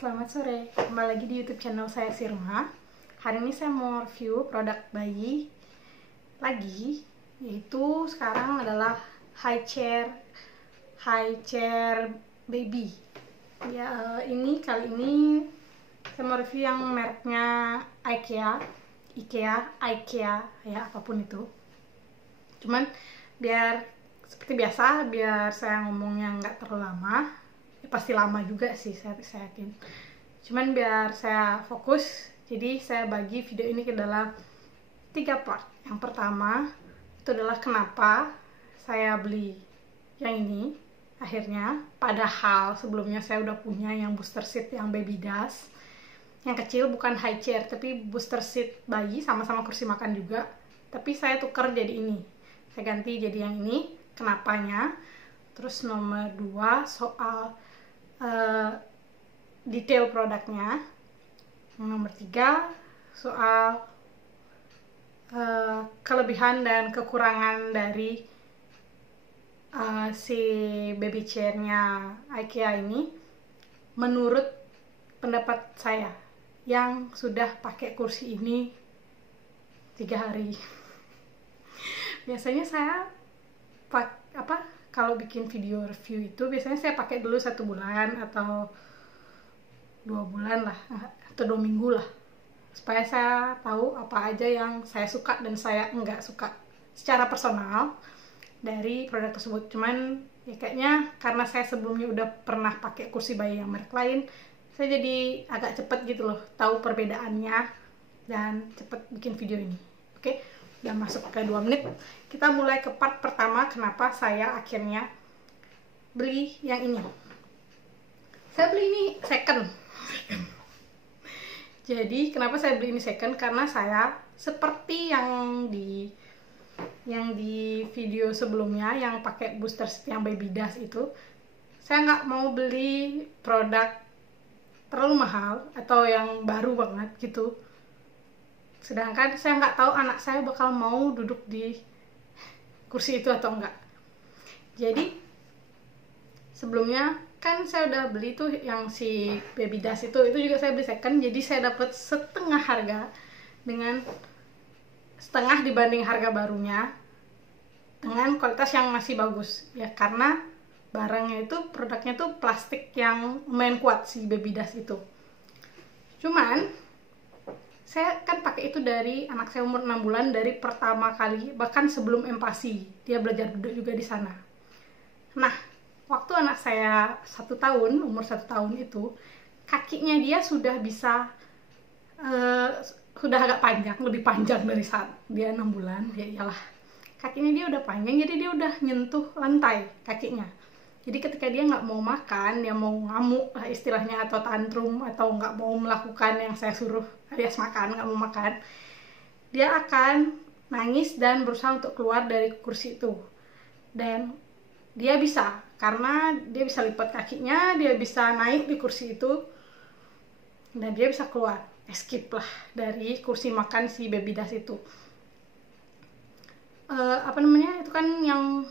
Selamat sore, kembali lagi di YouTube channel saya Sirma. Hari ini saya mau review produk bayi lagi, yaitu sekarang adalah high chair baby. Ya, kali ini saya mau review yang mereknya IKEA, ya apapun itu. Cuman biar seperti biasa, biar saya ngomongnya nggak terlalu lama. Pasti lama juga sih, saya yakin. Cuman biar saya fokus, jadi saya bagi video ini ke dalam 3 part. Yang pertama itu adalah kenapa saya beli yang ini akhirnya, padahal sebelumnya saya udah punya yang booster seat yang baby dust, yang kecil, bukan high chair tapi booster seat bayi, sama-sama kursi makan juga, tapi saya tukar jadi ini, saya ganti jadi yang ini. Kenapanya? Terus nomor 2 soal detail produknya. Nomor 3 soal kelebihan dan kekurangan dari si baby chairnya IKEA ini menurut pendapat saya yang sudah pakai kursi ini 3 hari. Biasanya saya kalau bikin video review itu biasanya saya pakai dulu 1 bulan atau 2 bulan lah, atau 2 minggu lah, supaya saya tahu apa aja yang saya suka dan saya enggak suka secara personal dari produk tersebut. Cuman ya kayaknya karena saya sebelumnya udah pernah pakai kursi bayi yang merek lain, saya jadi agak cepet gitu loh tahu perbedaannya dan cepet bikin video ini. Oke, udah masuk ke 2 menit, kita mulai ke part pertama, kenapa saya akhirnya beli yang ini. Saya beli ini second. Jadi kenapa saya beli ini second? Karena saya seperti yang di video sebelumnya yang pakai booster seat yang baby dust itu, saya nggak mau beli produk terlalu mahal atau yang baru banget gitu. Sedangkan saya nggak tahu anak saya bakal mau duduk di kursi itu atau enggak. Jadi sebelumnya kan saya udah beli tuh yang si baby dust itu juga saya beli second, jadi saya dapat setengah harga dengan setengah dibanding harga barunya dengan kualitas yang masih bagus ya, karena barangnya itu, produknya tuh plastik yang lumayan kuat si baby dust itu. Cuman saya kan pakai itu dari anak saya umur 6 bulan, dari pertama kali, bahkan sebelum empasi dia belajar duduk juga di sana. Nah, waktu anak saya 1 tahun, umur 1 tahun itu, kakinya dia sudah bisa sudah agak panjang, lebih panjang dari saat dia 6 bulan. Ya iyalah, kakinya dia udah panjang, jadi dia udah nyentuh lantai kakinya. Jadi ketika dia nggak mau makan, dia mau ngamuk lah istilahnya, atau tantrum, atau nggak mau melakukan yang saya suruh alias makan, nggak mau makan, dia akan nangis dan berusaha untuk keluar dari kursi itu. Dan dia bisa, karena dia bisa lipat kakinya, dia bisa naik di kursi itu, dan dia bisa keluar, escape lah dari kursi makan si baby dust itu. Itu kan yang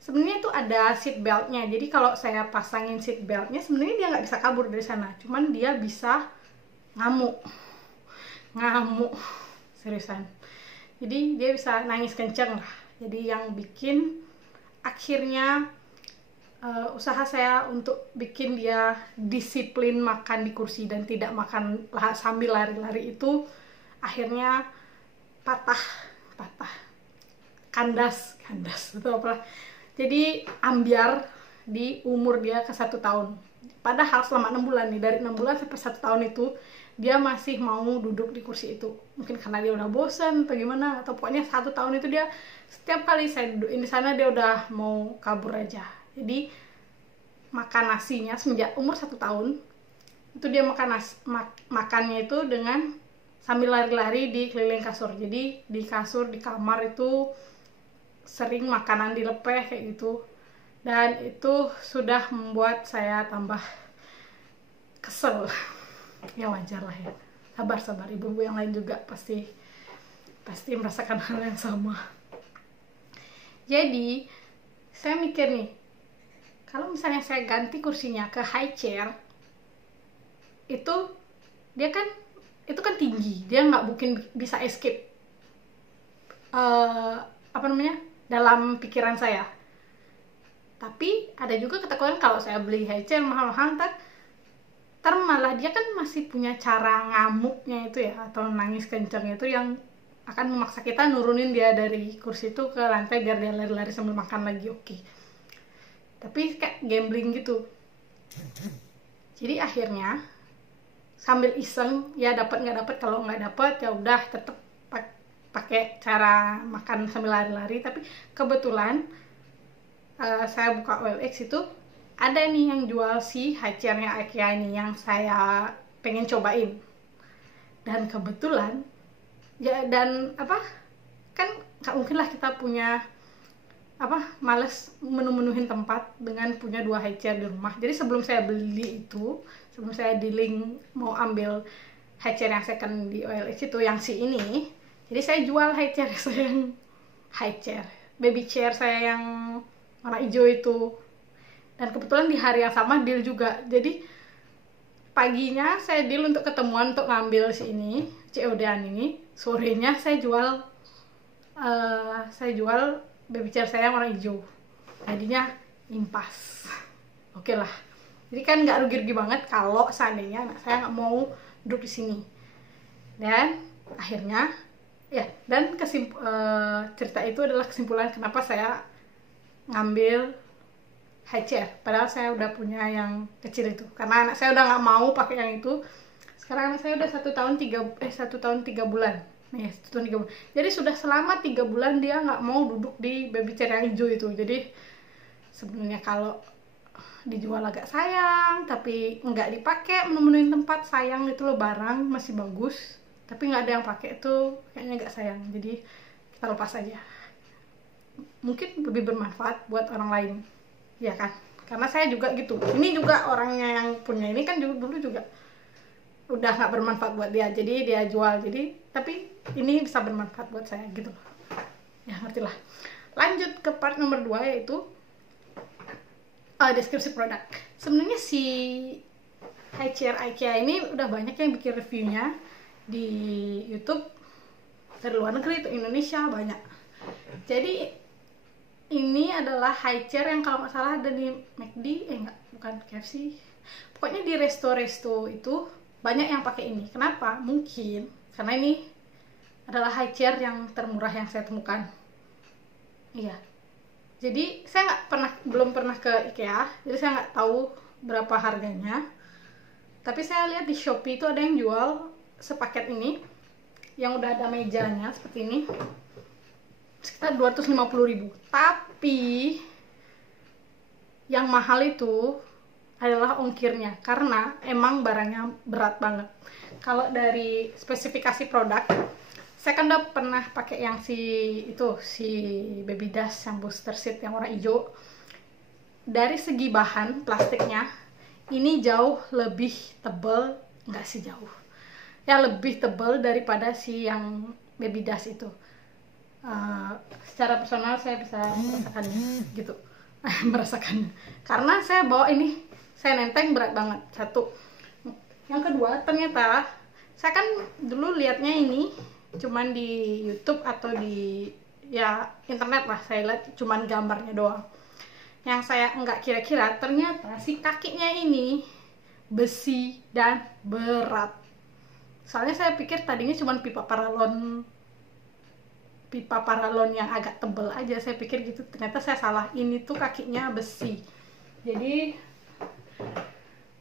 sebenarnya itu ada seat beltnya, jadi kalau saya pasangin seat beltnya sebenarnya dia nggak bisa kabur dari sana, cuman dia bisa ngamuk seriusan. Jadi dia bisa nangis kenceng lah. Jadi yang bikin akhirnya usaha saya untuk bikin dia disiplin makan di kursi dan tidak makan sambil lari-lari itu akhirnya kandas itu apa. Jadi ambiar di umur dia ke 1 tahun. Padahal selama 6 bulan nih, dari 6 bulan sampai 1 tahun itu dia masih mau duduk di kursi itu. Mungkin karena dia udah bosan atau gimana, atau pokoknya 1 tahun itu dia setiap kali saya dudukin di sana dia udah mau kabur aja. Jadi makan nasinya semenjak umur 1 tahun itu dia makannya itu dengan sambil lari-lari di keliling kasur. Jadi di kasur, di kamar itu sering makanan dilepeh kayak gitu, dan itu sudah membuat saya tambah kesel. Ya wajar lah ya, sabar ibu-ibu yang lain juga pasti merasakan hal yang sama. Jadi saya mikir nih, kalau misalnya saya ganti kursinya ke high chair, itu dia kan itu kan tinggi, dia nggak mungkin bisa escape apa namanya dalam pikiran saya. Tapi ada juga ketakutan kalau saya beli high chair mahal-mahal, ntar malah dia kan masih punya cara ngamuknya itu ya, atau nangis kencang itu yang akan memaksa kita nurunin dia dari kursi itu ke lantai biar dia lari-lari sambil makan lagi. Oke. Tapi kayak gambling gitu. Jadi akhirnya sambil iseng ya, dapat nggak dapat, kalau nggak dapat ya udah tetap pakai cara makan sambil lari-lari. Tapi kebetulan saya buka OLX itu ada nih yang jual si high chairnya IKEA ini yang saya pengen cobain. Dan kebetulan ya, dan apa kan nggak mungkin lah kita punya males menu-menuhin tempat dengan punya 2 high chair di rumah. Jadi sebelum saya beli itu, sebelum saya dealing mau ambil high chair yang second di OLX itu yang si ini, jadi saya jual high chair saya yang baby chair saya yang warna hijau itu. Dan kebetulan di hari yang sama deal juga. Jadi paginya saya deal untuk ketemuan untuk ngambil si ini, COD-an ini. Sorenya saya jual baby chair saya yang warna hijau. Jadinya impas. Oke lah. Jadi kan nggak rugi-rugi banget kalau seandainya anak saya nggak mau duduk di sini. Dan akhirnya ya, dan cerita itu adalah kesimpulan kenapa saya ngambil high chair, padahal saya udah punya yang kecil itu, karena anak saya udah nggak mau pakai yang itu. Sekarang anak saya udah 1 tahun 3 bulan nih, 1 tahun 3 bulan. Jadi sudah selama 3 bulan dia nggak mau duduk di baby chair yang hijau itu. Jadi sebenarnya kalau dijual agak sayang, tapi nggak dipakai, menemuin tempat, sayang gitu loh, barang masih bagus tapi nggak ada yang pakai, itu kayaknya nggak sayang. Jadi kita lepas aja, mungkin lebih bermanfaat buat orang lain, ya kan? Karena saya juga gitu, ini juga orangnya yang punya ini kan dulu juga udah nggak bermanfaat buat dia, jadi dia jual. Jadi tapi ini bisa bermanfaat buat saya gitu loh, ya ngerti lah. Lanjut ke part nomor 2, yaitu deskripsi produk. Sebenarnya si high chair IKEA ini udah banyak yang bikin reviewnya di YouTube, dari luar negeri, itu Indonesia banyak. Jadi ini adalah high chair yang kalau nggak salah ada di McD, bukan KFC, pokoknya di resto-resto itu banyak yang pakai ini. Kenapa? Mungkin karena ini adalah high chair yang termurah yang saya temukan. Iya. Jadi saya belum pernah ke IKEA, jadi saya nggak tahu berapa harganya. Tapi saya lihat di Shopee itu ada yang jual sepaket ini, yang udah ada mejanya seperti ini, sekitar 250.000. Tapi yang mahal itu adalah ongkirnya, karena emang barangnya berat banget. Kalau dari spesifikasi produk, saya kan udah pernah pakai yang si baby dust yang booster seat yang warna hijau. Dari segi bahan plastiknya ini jauh lebih tebal, nggak sih jauh ya, lebih tebal daripada si yang baby dust itu. Secara personal saya bisa merasakannya gitu. Merasakannya karena saya bawa ini, saya nenteng, berat banget. Satu. Yang kedua, ternyata saya kan dulu lihatnya ini cuman di YouTube atau di internet lah, saya lihat cuman gambarnya doang. Yang saya nggak kira-kira, ternyata si kakinya ini besi dan berat. Soalnya saya pikir tadinya cuma pipa paralon yang agak tebel aja, saya pikir gitu. Ternyata saya salah, ini tuh kakinya besi. Jadi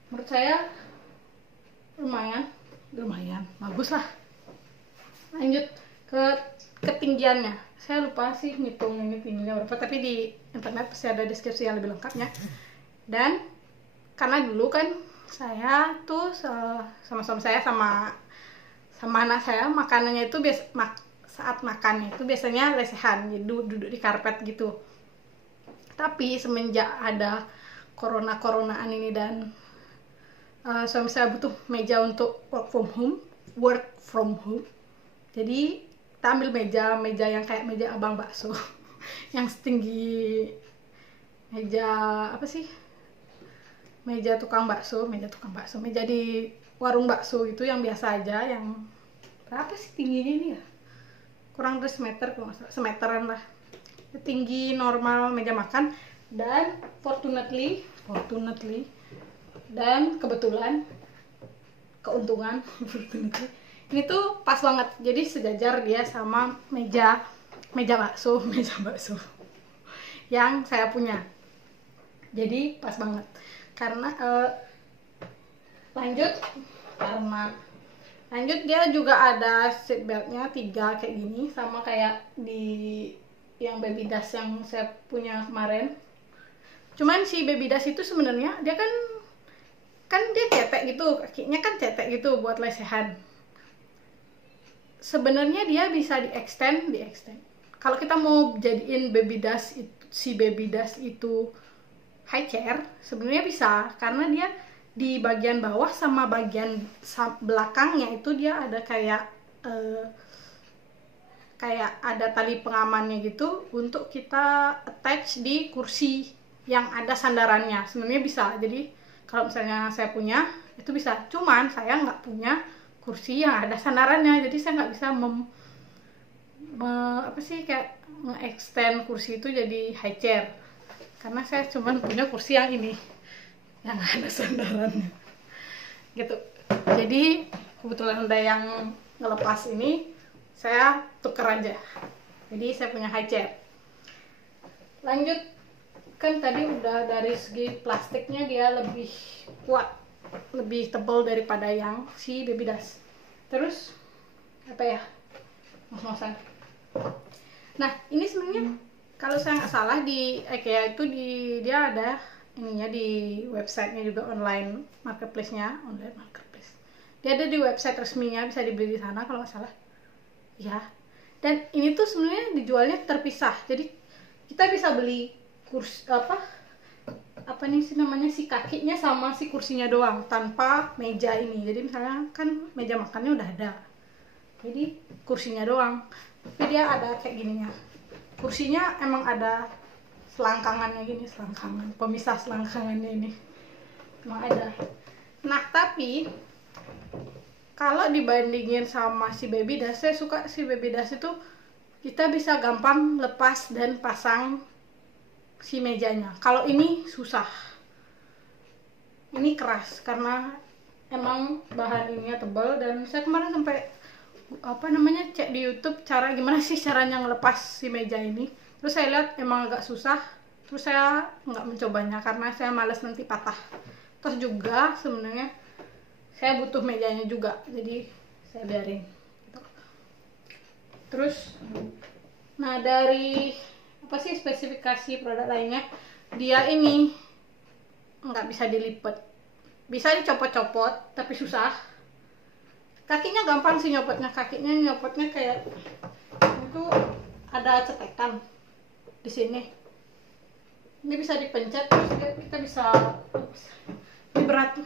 menurut saya lumayan bagus lah. Lanjut ke ketinggiannya, saya lupa sih ngitung ini tingginya berapa, tapi di internet pasti ada deskripsi yang lebih lengkapnya. Dan karena dulu kan saya tuh sama suami saya sama anak saya, makanannya itu saat makannya itu biasanya lesehan, jadi duduk di karpet gitu. Tapi semenjak ada coronaan ini dan suami saya butuh meja untuk work from home, jadi kita ambil meja yang kayak meja abang bakso yang setinggi meja tukang bakso, meja di warung bakso itu yang biasa aja, yang berapa sih tingginya ini ya, kurang dari semeter, semeteran lah, tinggi normal meja makan. Dan fortunately dan keuntungan ini tuh pas banget, jadi sejajar dia sama meja bakso yang saya punya, jadi pas banget. Karena lanjut dia juga ada seat beltnya 3 kayak gini, sama kayak di yang baby dash yang saya punya kemarin. Cuman si baby dash itu sebenarnya dia kan dia cetek gitu, kakinya kan cetek gitu buat lesehan. Sebenarnya dia bisa di extend. Kalau kita mau jadiin si baby dash itu high chair, sebenarnya bisa, karena dia di bagian bawah sama bagian belakangnya itu dia ada kayak ada tali pengamannya gitu untuk kita attach di kursi yang ada sandarannya. Sebenarnya bisa. Jadi kalau misalnya saya punya itu bisa, cuman saya nggak punya kursi yang ada sandarannya, jadi saya nggak bisa nge-extend kursi itu jadi high chair, karena saya cuma punya kursi yang ini yang ada sandarannya gitu. Jadi kebetulan ada yang ngelepas ini, saya tuker aja, jadi saya punya high chair. Lanjut, kan tadi udah dari segi plastiknya dia lebih kuat, lebih tebal daripada yang si baby dash. Terus apa ya, ngos-ngosan. Nah ini sebenarnya kalau saya nggak salah di IKEA itu dia ada ininya di websitenya juga, online marketplace. Dia ada di website resminya, bisa dibeli di sana kalau nggak salah ya. Dan ini tuh sebenarnya dijualnya terpisah, jadi kita bisa beli apa nih sih namanya, si kakinya sama si kursinya doang, tanpa meja ini. Jadi misalnya kan meja makannya udah ada, jadi kursinya doang, tapi dia ada kayak gininya. Kursinya emang ada selangkangannya gini, pemisah selangkangannya ini emang ada. Nah tapi kalau dibandingin sama si baby dash, saya suka si baby dash itu kita bisa gampang lepas dan pasang si mejanya. Kalau ini susah, ini keras karena emang bahan ininya tebal. Dan saya kemarin sampai cek di YouTube gimana sih caranya ngelepas si meja ini. Terus saya lihat emang agak susah, terus saya nggak mencobanya karena saya males nanti patah. Terus juga sebenarnya saya butuh mejanya juga, jadi saya biarin gitu. Terus nah dari spesifikasi produk lainnya, dia ini nggak bisa dilipat, bisa dicopot-copot tapi susah. Kakinya gampang sih nyopotnya kayak itu ada cetekan di sini, ini bisa dipencet, terus kita bisa, ini berat,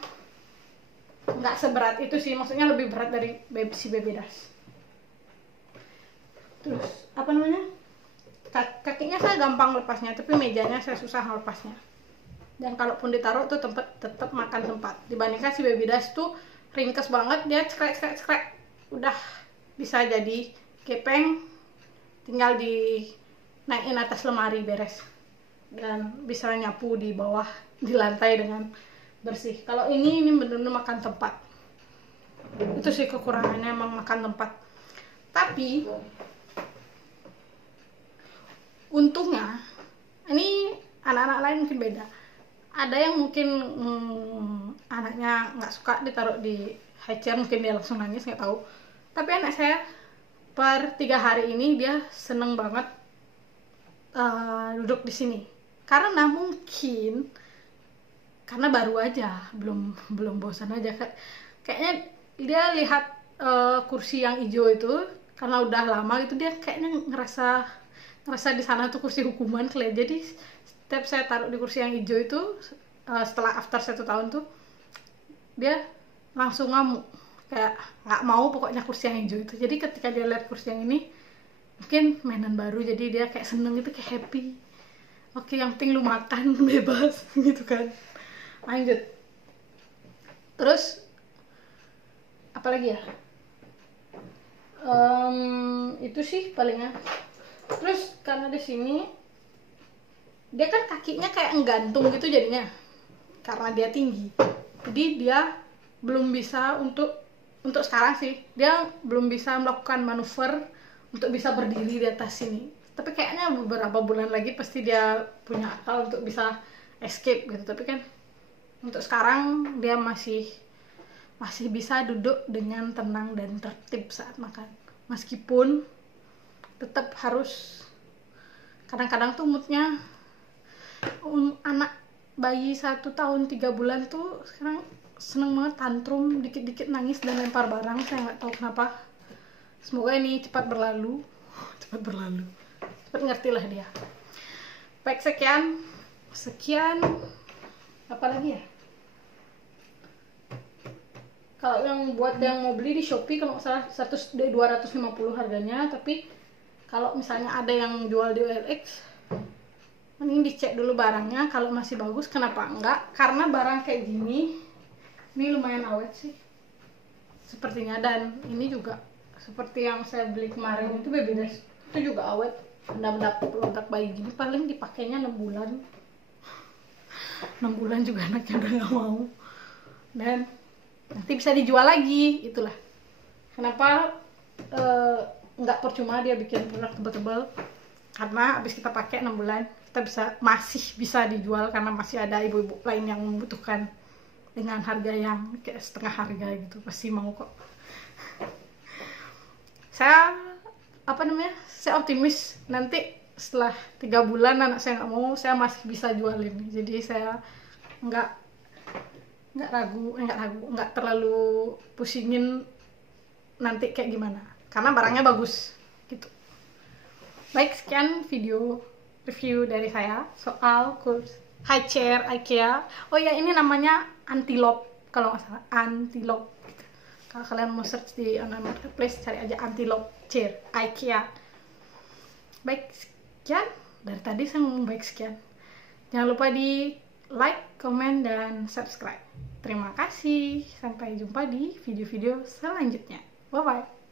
nggak seberat itu sih, maksudnya lebih berat dari si baby dash. Terus kakinya saya gampang lepasnya, tapi mejanya saya susah lepasnya. Dan kalaupun ditaruh tuh tetap makan tempat. Dibandingkan si baby dash tuh ringkes banget, dia cekrek, udah bisa jadi kepeng, tinggal dinaikin atas lemari beres, dan bisa nyapu di bawah di lantai dengan bersih. Kalau ini benar-benar makan tempat. Itu sih kekurangannya, emang makan tempat. Tapi untungnya, ini anak-anak lain mungkin beda. Ada yang mungkin anaknya nggak suka ditaruh di high chair, mungkin dia langsung nangis, nggak tahu. Tapi anak saya per 3 hari ini dia seneng banget duduk di sini. Karena mungkin karena baru aja, belum bosan aja. Kayaknya dia lihat kursi yang hijau itu, karena udah lama gitu, dia kayaknya ngerasa di sana tuh kursi hukuman kali. Jadi setiap saya taruh di kursi yang hijau itu, setelah after 1 tahun tuh dia langsung ngamuk, kayak nggak mau pokoknya kursi yang hijau itu. Jadi ketika dia lihat kursi yang ini, mungkin mainan baru, jadi dia kayak seneng gitu, kayak happy. Oke, yang penting lu makan bebas gitu kan. Lanjut, terus apalagi ya, itu sih palingnya. Terus karena di sini dia kan kakinya kayak nggantung gitu jadinya, karena dia tinggi, jadi dia belum bisa untuk sekarang sih dia belum bisa melakukan manuver untuk bisa berdiri di atas sini. Tapi kayaknya beberapa bulan lagi pasti dia punya akal untuk bisa escape gitu. Tapi kan untuk sekarang dia masih bisa duduk dengan tenang dan tertib saat makan, meskipun tetap harus kadang-kadang tuh moodnya anak bayi 1 tahun 3 bulan tuh sekarang seneng banget tantrum, dikit-dikit nangis dan lempar barang. Saya nggak tahu kenapa. Semoga ini cepat berlalu cepat ngertilah dia. Baik, sekian apa lagi ya, kalau yang buat yang mau beli di Shopee kalau nggak salah 250 harganya. Tapi kalau misalnya ada yang jual di OLX, mending dicek dulu barangnya, kalau masih bagus kenapa enggak, karena barang kayak gini ini lumayan awet sih sepertinya. Dan ini juga seperti yang saya beli kemarin itu Babyliss, itu juga awet, benda-benda produk bayi gini paling dipakainya 6 bulan 6 bulan juga anaknya udah nggak mau, dan nanti bisa dijual lagi. Itulah kenapa nggak percuma dia bikin produk tebal-tebal, karena habis kita pakai 6 bulan kita masih bisa dijual, karena masih ada ibu-ibu lain yang membutuhkan dengan harga yang kayak setengah harga gitu, pasti mau kok. Saya optimis nanti setelah 3 bulan anak saya nggak mau, saya masih bisa jualin. Jadi saya nggak terlalu pusingin nanti kayak gimana, karena barangnya bagus gitu. Baik, sekian video review dari saya soal kursi high chair IKEA. Oh ya, ini namanya Antelope kalau nggak salah, Antelope. Kalau kalian mau search di online marketplace, cari aja Antelope chair IKEA. Baik, sekian dari tadi saya ngomong baik sekian. Jangan lupa di like, comment, dan subscribe. Terima kasih, sampai jumpa di video-video selanjutnya. Bye bye.